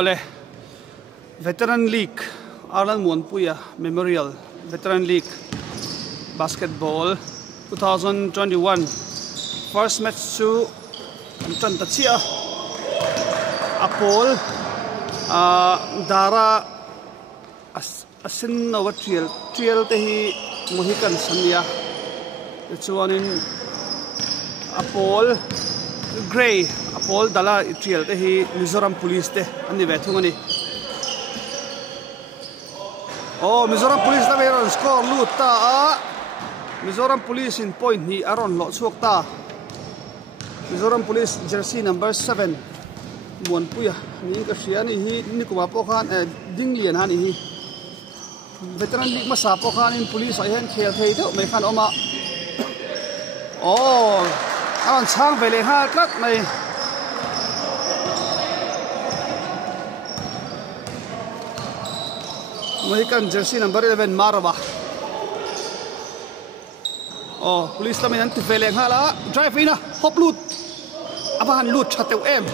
ole Veteran League Arlan Monpuya Memorial Veteran League Basketball 2021 first match to Antan Tachia Apol Dara Asin over trial tehi Mohican Sanya it's one in Apol Gray Apol Dala trial tehi Mizoram Police te ani vethungani oh Mizoram Police na meron score luta Mizoram Police in point ni aron lo chuak ta Mizoram Police jersey number 7 Monpuya ni ka sia ni hi ni kuma po khan dinglian han hi Veteran League masa po khan in police ai hen khel thei do mai khan oma oh aron chang vele ha tlat mai Mohican jersey number 11 Marwa oh police tamen an ti veleng hala drive ina hop lut abahan lut chateu em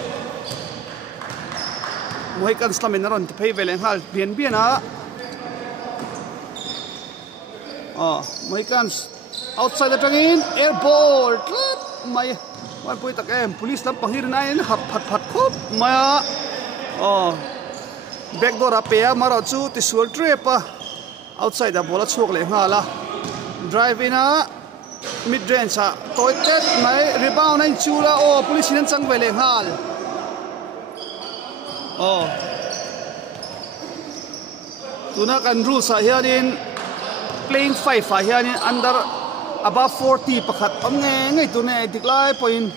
Mohican tamen ron ti phei veleng hal bian a oh Mohican outside the tangin air ball mai wan pui tak em police lam pangir nai hat phat khop maya oh backdoor apea maro chu ti sul trap outside the bola chuk le ngala drive ina mid range toilet mai rebound in chula oh police in chang vele ngal oh tuna kan rules hianin playing 5 hianin under above 40 pakhat amnge ngai tune diklai point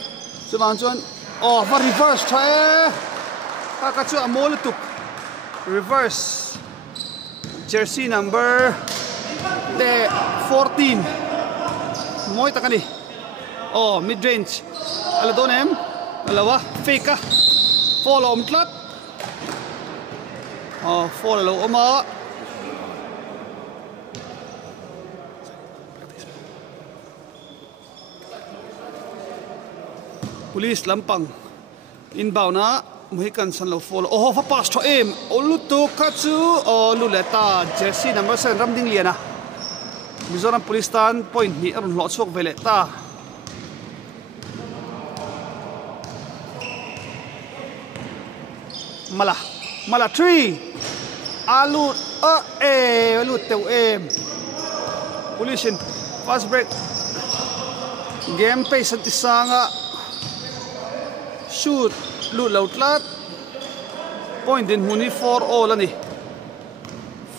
chuan chuan oh va reverse thae ka chu amol tuk reverse jersey number 14 moi takani oh mid range ala donem alawa fake follow mtlat oh follow oma police lampang inbound na Mohican san lo follow oh fa pass to aim olutu kachu oh luleta jersey number 7 ramding liana Mizoram Police tan point ni aron lo chok vele ta mala 3 alut alut teu em police in fast break game pace antisanga shoot lut lautlat point din huni 4 all ani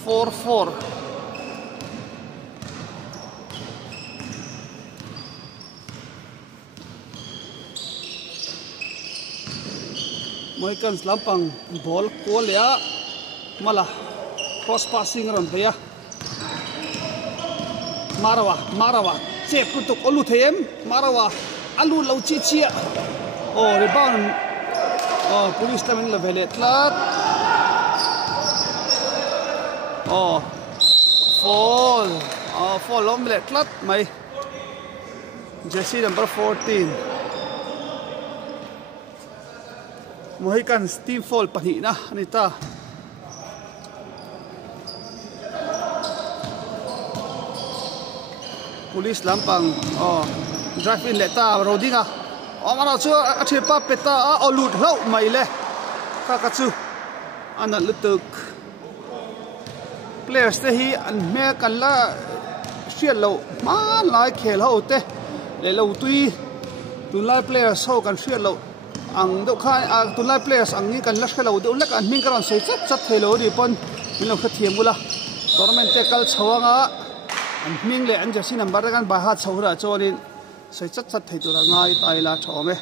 4-4 Mohican lampang ball ko lea mala cross passing ron thaya Marawa chep kutuk olu them Marawa alu lo chi chia oh rebound oh police tamen la vele tlat oh fall lom le tlat mai jersey number 14 Mohican team fall pani na anita police lampang oh drive in leta rodinga oh mara chu athepa peta olut hlo mai le ka chu ana lutuk players te hi an me kan la sial lo ma lai khel ho te le lo tui tu lai players ho kan sial lo ang do khan tu lai players ang ni kan la khelo do lek an ming karon sei chat thelo ri pon min lo khathiam bula tournament te kal chawanga an ming le an jersey number kan ba ha chawra chonin sei chat thei tu ra ngai tai la thome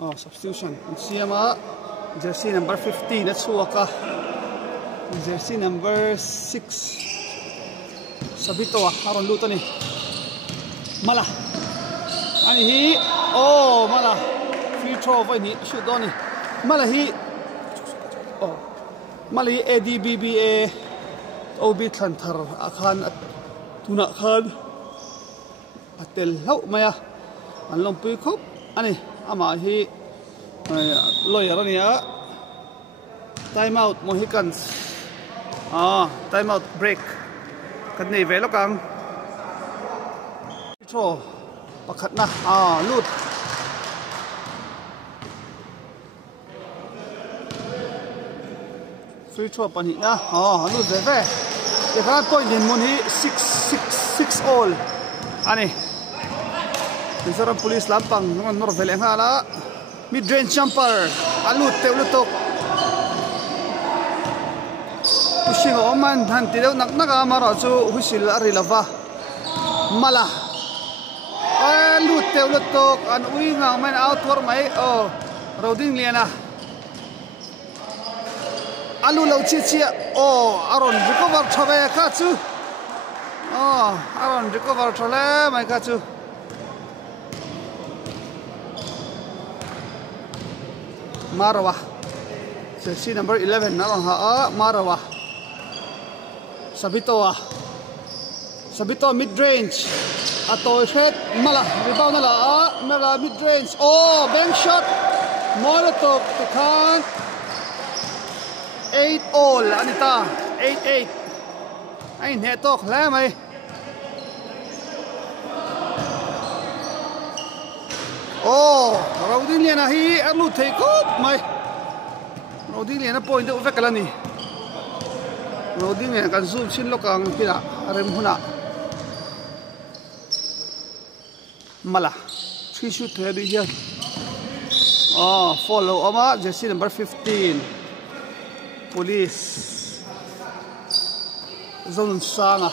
oh substitution siama jersey number 15 na chuaka jersey number 6 sabito haron lutoni mala ani hi oh mala free throw vai ni shoot doni mala hi oh mala hi ADBBA OB thanthar akhan tuna khan atel hau maya an lom pui khop ani ama hi lawyer ania time out Mohicans time out break kan nei ve lokang tro pakhat na lut free throw pani na lut ve ve ke khan point in mun hi 6 all ani Mizoram Police lampang nor vele ngala mid range jumper alut teulutok pushing oman han tideu naknaka maro chu husil arilava mala alut teulutok an uinga man outward mai roding liana alu lo chichia aron recover thave ka chu aron recover thole mai ka chu Marawa jersey number 11 na Marawa Sabito mid range atoy shot mala rebound na mala mid range bank shot Molotov tikhan 8 all anita 8 ai netok la mai Roding liana hi alu thei kop mai Roding liana point u vekalani Roding liana kan zoom sin lokang pila rem huna mala 3 shoot thei here follow ama jersey number 15 police zone sanga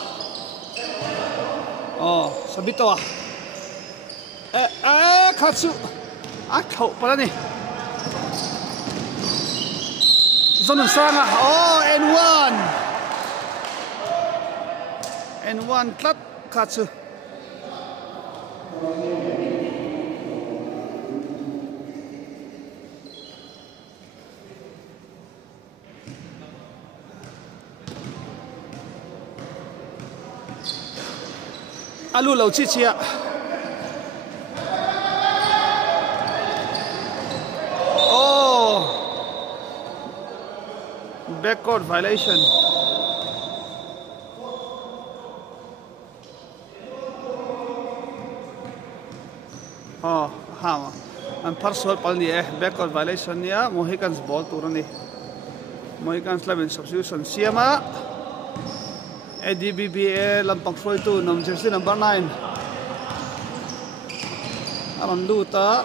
Sabito Katsu thau pala ni zone sanga N1 tlat Katsu alu lo chichia backcourt violation and personal palni backcourt violation ya Mohicans ball turani Mohicans lam substitution siama ADBBA lampang froi tu nom jersey number 9 aron luta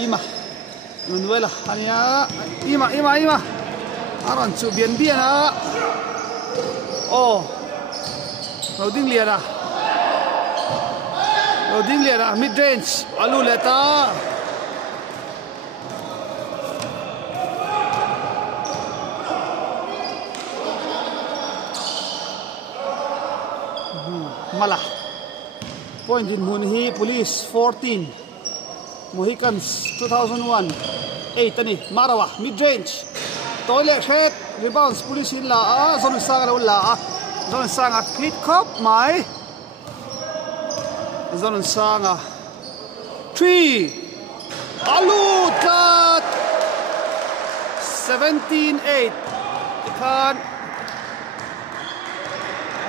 ima Nunuela hanya ima aron chu bian Roding liana mid range alu leta mala point in Munhi Police 14 Mohicans 2001 8 ani Marawa mid range toilet head rebounds Police in la zone sanga hit cop mai zone sanga 3 alu tat 17-8 ikan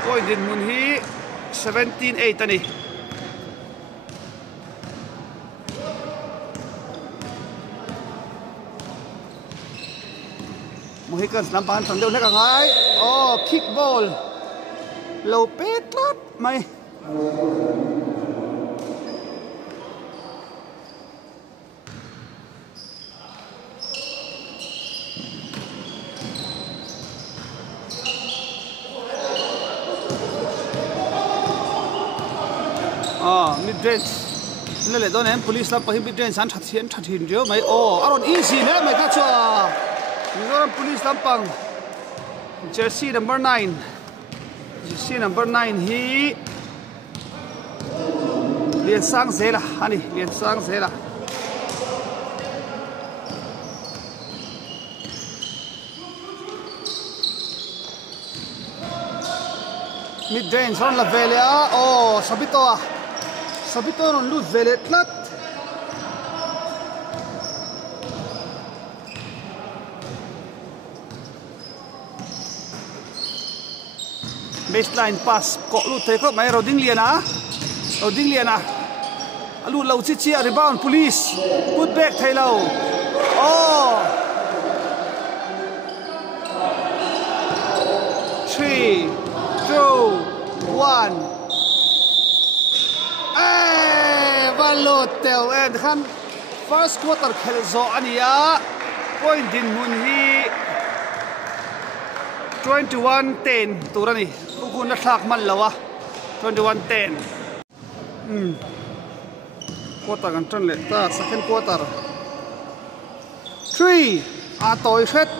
point in Munhi 17-8 ani Mohicans lampang thang deu nek angai kick ball low pet lot mai mid range lele don em police la pahi mid range san thathin jo mai aron easy le mai ka cha Mizoram Police lampang jersey number 9 hi lian sang zela ani lian sang zela mid range on la vele Sabito non lose vele tlat baseline pass ko lu thei ko mai roding liana alu lo chi rebound police put back thei lo oh 3 2 1 balot tel and khan first quarter khel zo ania point din mun hi 21-10 turani kun na thak man lawa 21-10 quarter kan tron le ta second quarter 3 atoi set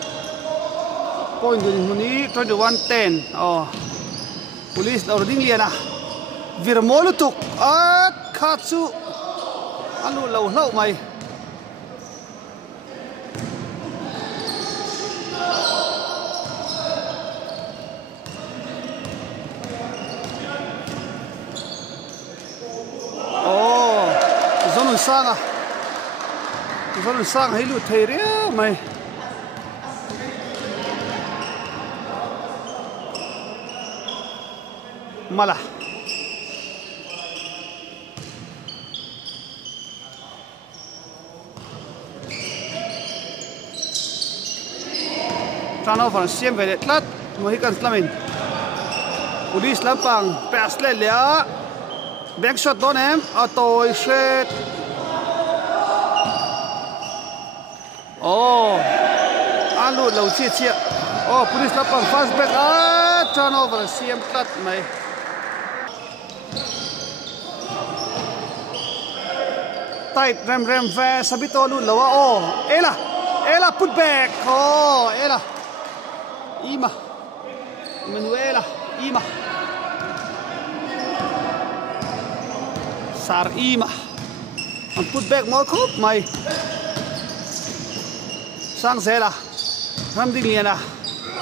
point din mun hi 21-10 oh police ording liana virmol tuk at khatsu alu lo mai zonun sang hay lu thei ria mai mala turnover siam ve tlat mohikan slamin police lampang pass le lia back shot don em atoi set oh alu lo chia oh police lampang fast back turnover siam tlat mai tight rem ve sabito lu lawa oh ela put back oh ela ima Manuela ima sar ima and put back more khop mai sang zela ram ding liana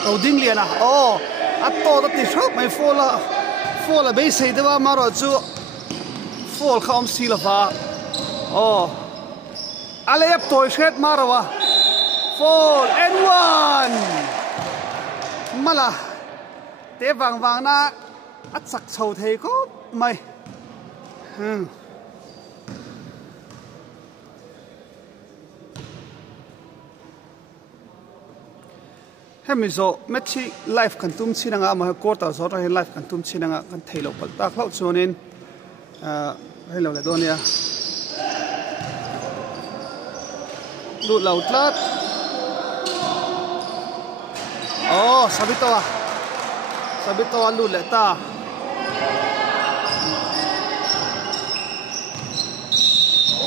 to ding liana oh atto da ti shop mai fola be sei de wa maro chu fol khom silava oh alayap toy shet marawa fall and one mala te wang na at sak chho thei ko mai hemizo mechi life kan tum chinanga ma quarter zo ra life kan tum chinanga kan theilo pal ta khlau chonin hello le donia lu lau tlat oh sabito lu le ta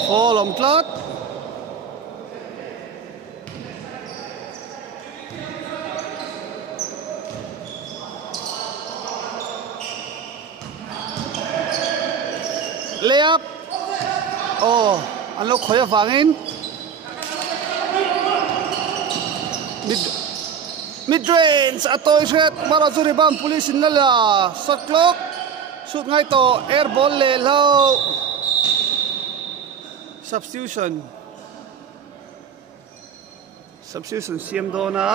folom tlat layup oh anlo khoya wangin mid range atoi set mara zuri bam police in la shot clock shoot ngai to air ball le lo substitution siam dona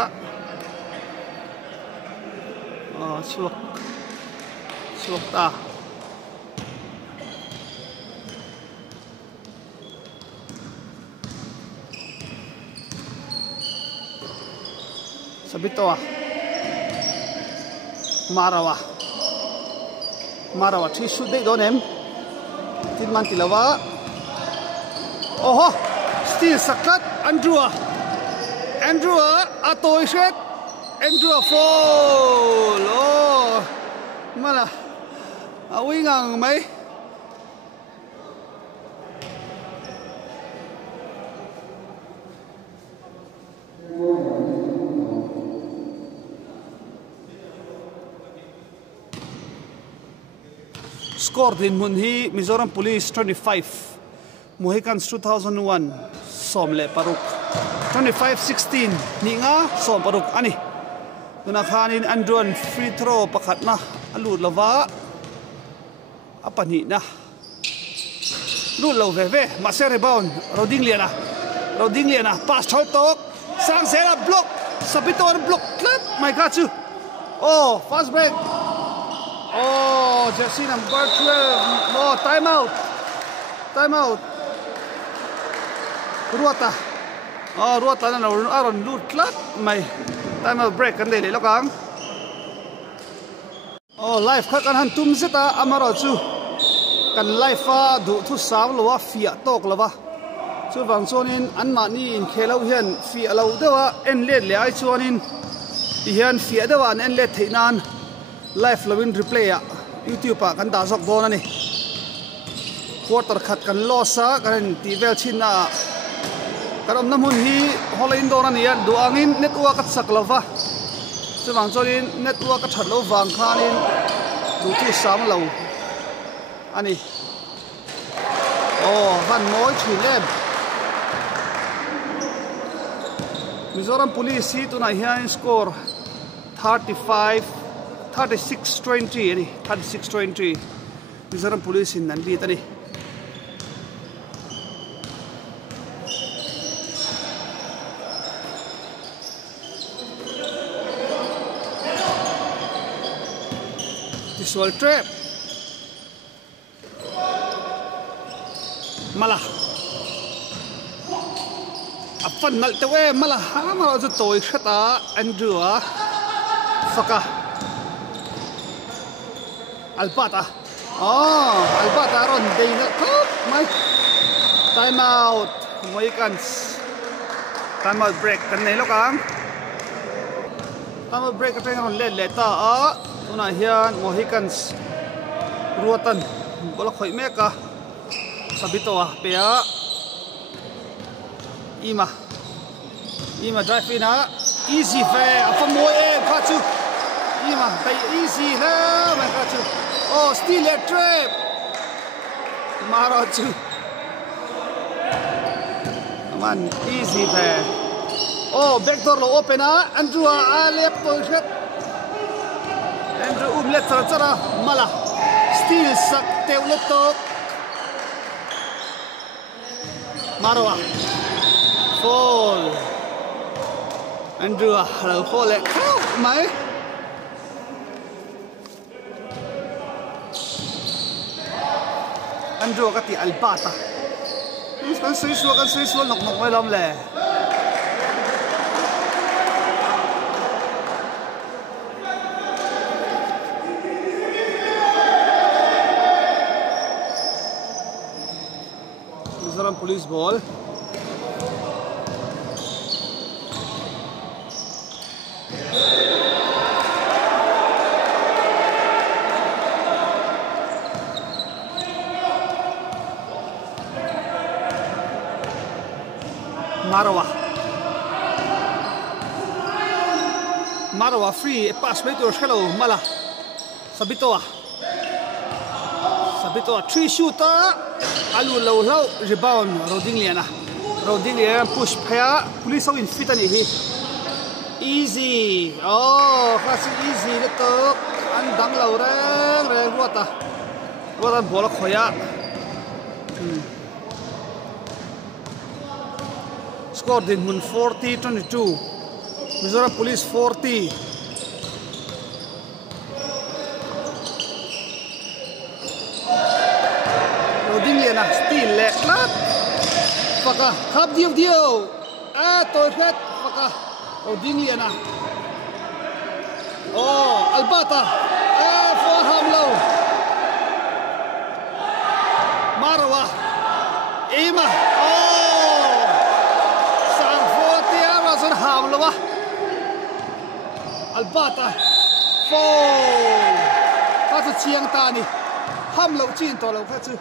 suak ta sabito marawa thi shoot dei donem tin man tilawa oho still saklat Andrew atoi set Andrew fall oh mala awingang mai score din mun hi Mizoram Police 25 Mohicans 2001 somle paruk 25-16 ni nga som paruk ani tuna khanin andron free throw pakhat na alu lawa apani na lu lo ve ma se rebound roding liana pass choi tok sang zera block sabito block clap my god chu oh fast break Oh, jersey number 12. Oh, timeout. Timeout. Ruata. Oh, ruata na aron lutlat may timeout break kan dei lo kang. Oh, live kha kan han tum zeta amaro chu. Kan live fa du thu sam lo wa fia tok lo wa. Chu wang chonin an ma ni in khelo hian fia lo dewa en let le ai chuanin hian fia dewa an en let theinan live lovin replay a YouTube pa kan da jok don ani. Quarter khat kan losa kan ti vel china karom namun hi holain don ani ya du angin network at saklova chu wang chonin network at thalo wang khanin du thu sam lo ani. Oh, han moi thilem Mizoram Police hi tuna hian score 36-20 ani 36-20 Mizoram Police in nan beat ani. Visual trap malah apan nal tewe malah hama ju toy khata Andrew faka Albata. Oh, Albata ron dei na kop mai timeout Mohicans. Timeout break kan nei lo kang. Timeout break ka ron le ta tuna hian Mohicans ruatan bola khoi meka sabitowa pea ima drive in easy fair apa moe khachu ima kai easy ha ma khachu. Oh, still a trap maro chu man easy fair. Oh, backdoor lo open Andrew left to shot Andrew let chara mala still sak teulet to Marwa fall Andrew hello fall mai Andrew kati Albata kan sui suwa nok mai lam le. Mizoram Police ball. Marwa free pass by to hello mala Sabitoa 3 shooter alu low rebound Roding lian push phaya police in fit ani hi easy. Oh, fast easy le to an dang lo re wata bola khoya. Score din mun 40-22 Mizoram Police 40. Roding lian still le lat paka khap dio toy phet paka Roding lian oh Albata for hamlo Marwa ima hamlo wa Albata fall ka chu chiang ta ni hamlo chin to lo kha chu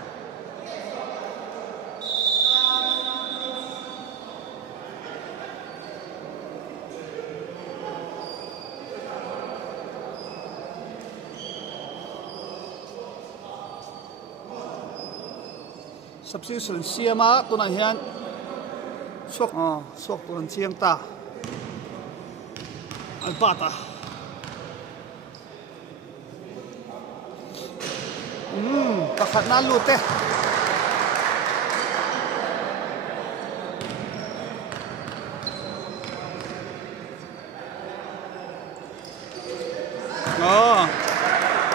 substitution siama tuna hian sok tuan chiang ta Albata pakhat na lute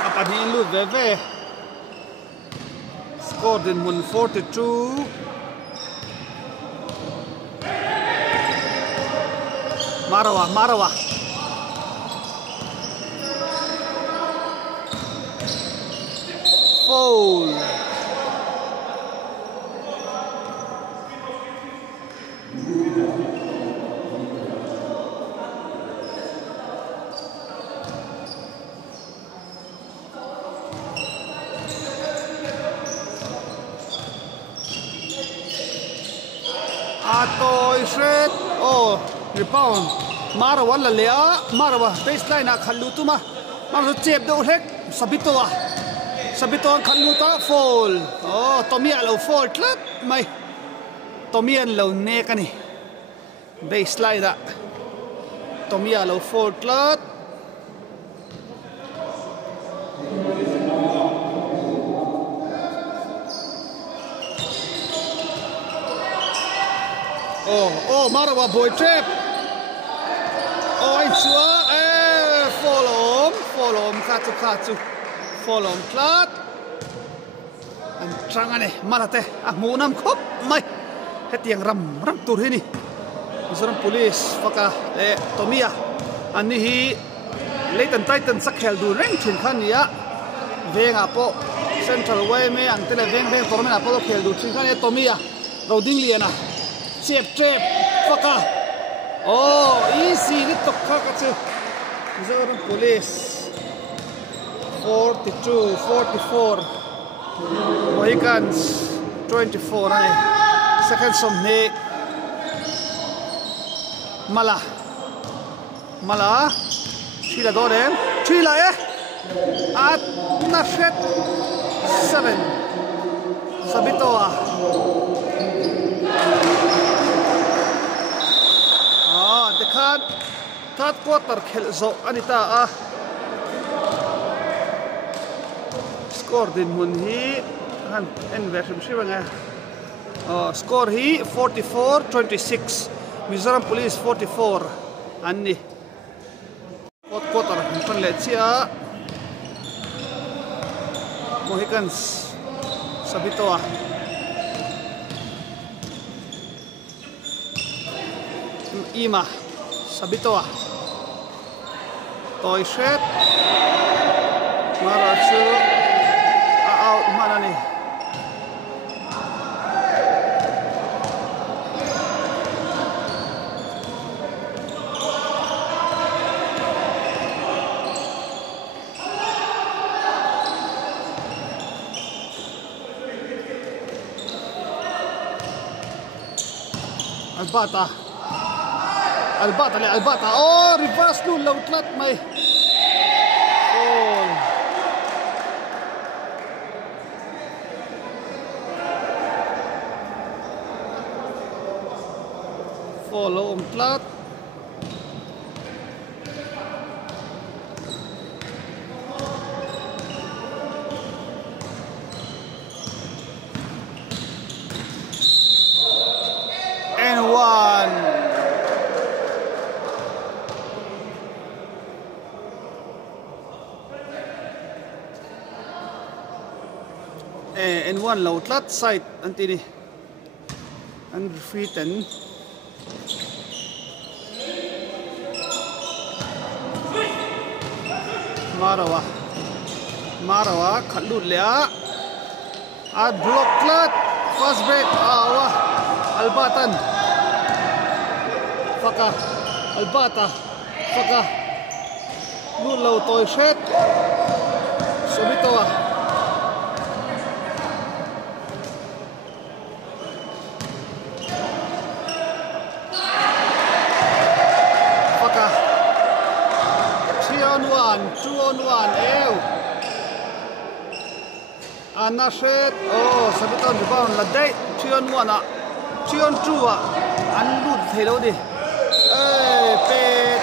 apan lut ve ve score din mun 42 Marawa foul Atoi shred rebound Marawa la lea Marawa baseline a khallu tuma Marawa chep do hek Sabito khallu ta fall Tomia lo fall tlat mai Tomia lo ne kani baseline da Tomia lo fall tlat Marawa boy trap Chua follow Katsu follow klat an trangane marate munam khop mai hetiang ram tur hini Mizoram police faka Tomia ani hi Leighton Titan sakhel du reng thin khania venga po Central Way me ang tele veng tournament apo khel du thin khania Tomia roding liana chep trap faka easy ni tokkha kachu Mizoram police 42-44 Mohicans 24 ani second som ne Mala Chila Dorem Chila at Nafet 7 Sabitoa dekhan third quarter khel zo anita score din mun hi han en version shibanga score hi 44-26 Mizoram Police 44 anni fourth quarter kan le chia Mohicans Sabitoa Ima Sabitoa Toy Shed Marachu out mana ni Albata reverse nu lautlat mai follow plat and one and one lautlat side antini and feet and Marawa khallut lea a block lat first break Albatan faka Albata faka nulo toy shed Sabitoa faka 3-on-1 2-on-1 Anna shed Sabitoa rebound la day 3-on-1 3-on-2 an lut thelo di pet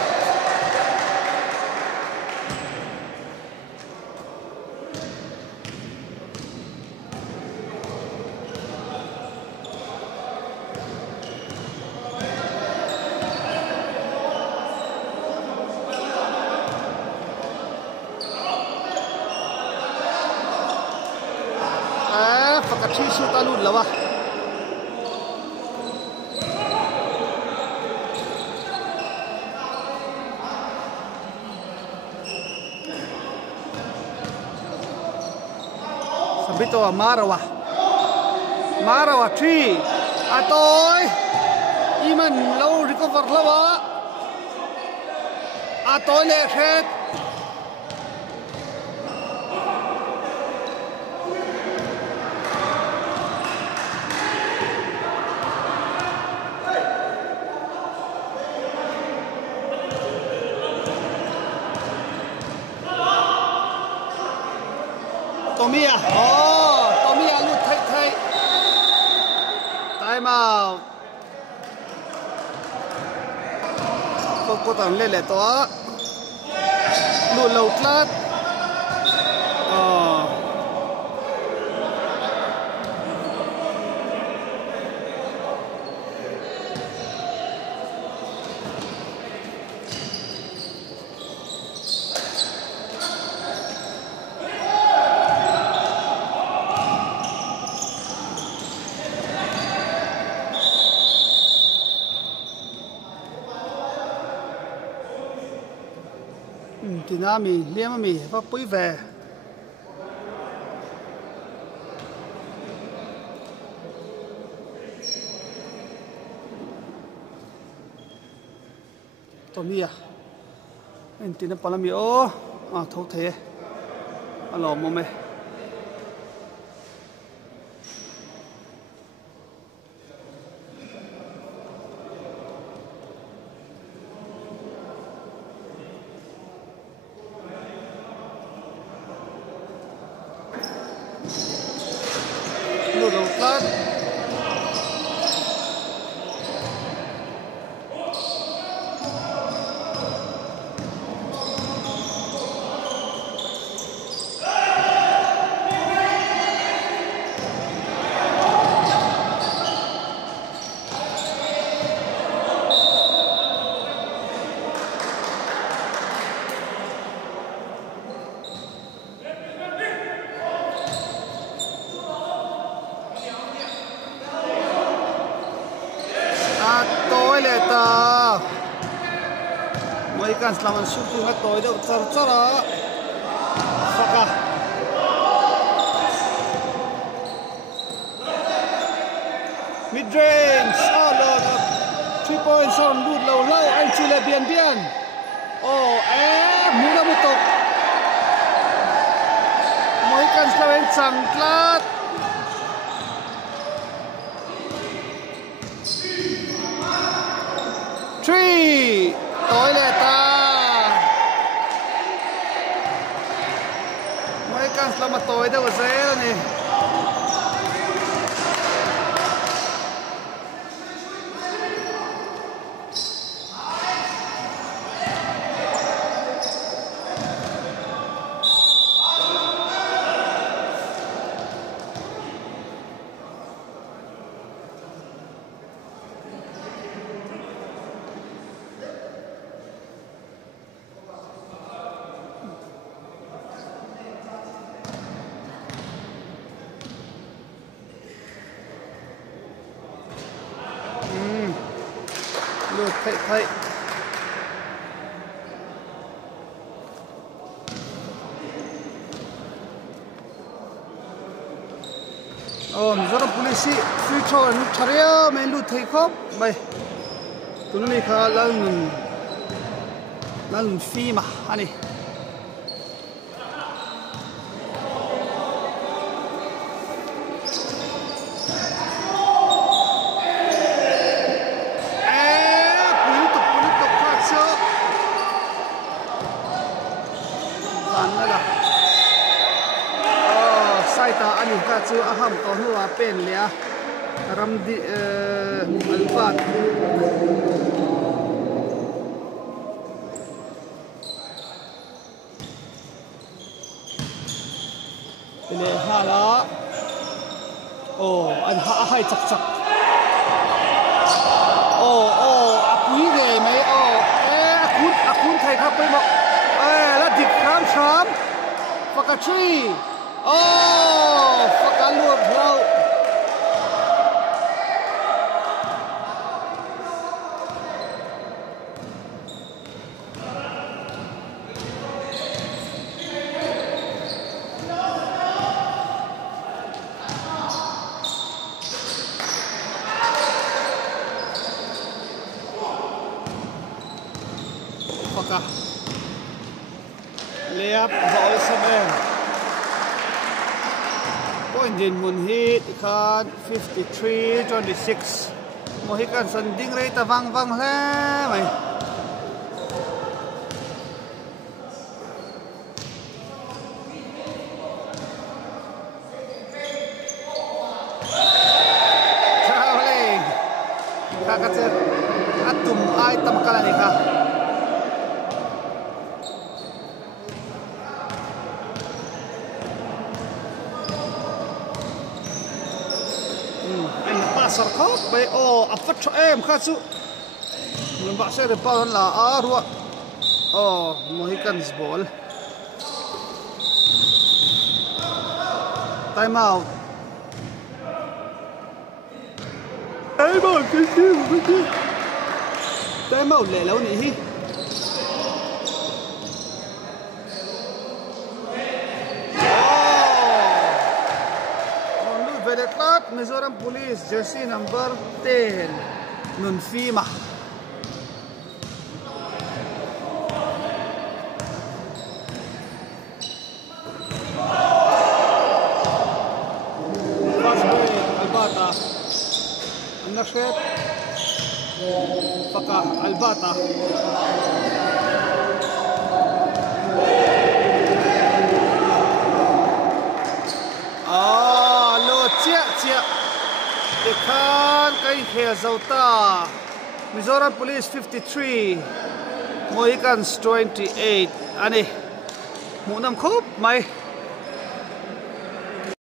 3 shoot alut lawa sabito Marawa 3 atoy iman low recover lawa atoy le khet Tomia Tomia lut thay time out có tầm lên lại to lut lâu lát thì na mi liêm mi phát bụi về Tomia anh tin là palami ô thấu thế alo mồm mày đầu lát mấy can làm sụp tung cái tối đâu chở đó Faka mid range lo 3 points on lút lâu lâu anh chỉ là biên muốn đâu một tục mấy can làm chẳng lát three tối lệ ta mấy can làm mà tối đâu có dễ đâu nè được thấy 미조람 police future 차려 맨루 테이크업 바이 돈이 가 나는 피마 아니 anh ta chưa aham có hoa pen lẽ ram di alfat le hala anh ha hai chak chak apui ge mai akun thai khap pe mo la dik kham sham fakatri Faka luộc lâu Faka layup ball seven point din mun hit ikhan 53-26 Mohican sanding rate vang le mai traveling kakatse atum ai tam kala ni ka sarkot bay o afat em khatsu mun ba se de pa la arwa o Mohicans ball time out time out le lo ni hi Mizoram Police jersey number 10 Nunfima fast break Albata Anashet Faka Albata Ikhan kai khel zauta Mizoram Police 53 Mohicans 28 ani munam khop mai